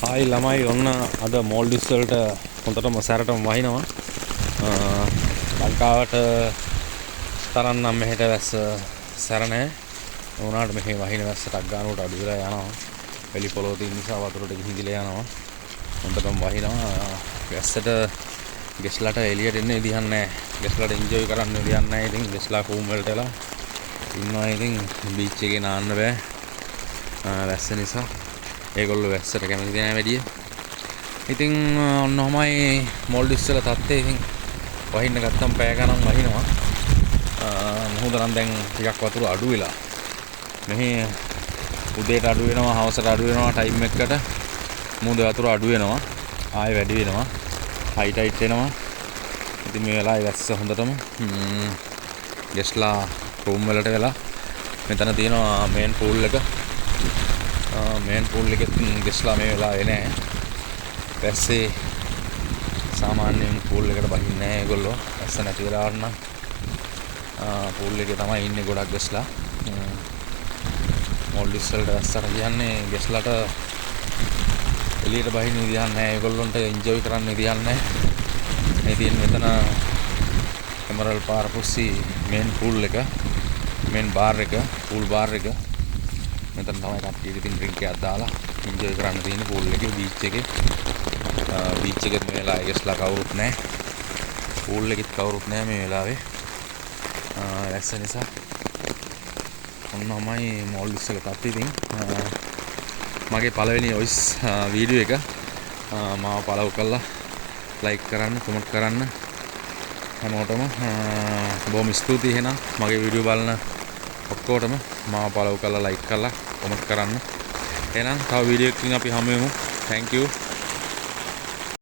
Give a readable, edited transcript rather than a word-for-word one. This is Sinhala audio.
හායි ළමයි ඔන්න අද මෝල්ඩිස් වලට හොඳටම සැරටම වහිනවා. ලංකාවට තරම් නම් මෙහෙට වැස්ස සැර නැහැ. උනාට මෙහි වහින වැස්ස ටක් ගන්නකොට අඩු වෙලා යනවා. වෙලි පොළොව තියෙන නිසා වතුරට ගිහිඳිලා යනවා. හොඳටම වහිනවා. වැස්සට ගෙස්ලට එළියට එන්න විදිහක් නැහැ. ගෙස්ලට එන්ජොයි කරන්න විදිහක් නැහැ. ඉතින් ගෙස්ලා කූම් වලට එලා ඉන්නවා. ඉතින් බීච් එකේ නාන්න බෑ. වැස්ස නිසා ඒගොල්ලෝ වැස්සට කැමති නැහැ වැඩිය. ඉතින් ඔන්න ඔහමයි මොල්ඩිස් වල තත්ත්වය. ඉතින් වහින්න ගත්තම් පැය ගණන් වහිනවා. මුහුද නම් දැන් ටිකක් වතුර අඩු වෙලා. මෙහි උදේට අඩු වෙනවා, හවසට අඩු වෙනවා ටයිම් එකකට. මුහුද වතුර අඩු වෙනවා. ආයෙ වැඩි වෙනවා. හයි ටයිට් වෙනවා. ඉතින් මේ වෙලාවේ වැස්ස හොඳටම ගෙස්ලා රූම් වලට වෙලා මෙතන තියෙනවා මේන් පූල් එක. මේන් පූල් එකෙත් ගෙස්ලා මේ වෙලාවේ නැහැ. වැස්සේ සාමාන්‍යයෙන් පූල් එකට බහින්නේ නැහැ ඒගොල්ලෝ. වැස්ස නැති වෙලාවට නම් පූල් එකේ තමයි ඉන්නේ ගොඩක් ගෙස්ලා. මොල්ඩිස් වලට වැස්සට කියන්නේ ගෙස්ලාට එළියට බහින්න විදිහක් නැහැ. ඒගොල්ලොන්ට එන්ජොයි කරන්න විදිහක් නැහැ. මේ තියෙන මෙතන එමරල් පාරපුස්සි මේන් පූල් එක, මේන් බාර් එක, පූල් බාර් එක. මෙතන තමයි කට්ටිය ඉතින් ඩ්‍රින්ක් එකක් දාලා එන්ජොයි කරන්න තියෙන්නේ පූල් එකේ, බීච් එකේ. බීච් එකේ මේ වෙලාවේ ගෙස්ලා කවුරුත් නැහැ. පූල් එකෙත් කවුරුත් නැහැ මේ වෙලාවේ. වැස්ස නිසා. ඔන්නමයි මොල්ඩිස් වල තත්ත්වය. ඉතින් මගේ පළවෙනි වොයිස් වීඩියෝ එක මාව follow කරලා like කරන්න, comment කරන්න හැමෝටම බොහොම ස්තුතියි. එහෙනම් මගේ වීඩියෝ බලන ඔක්කොටම මාව follow කරලා like කරලා comment කරන්න. එහෙනම් තව වීඩියෝ එකකින් අපි හමු වෙමු. Thank you.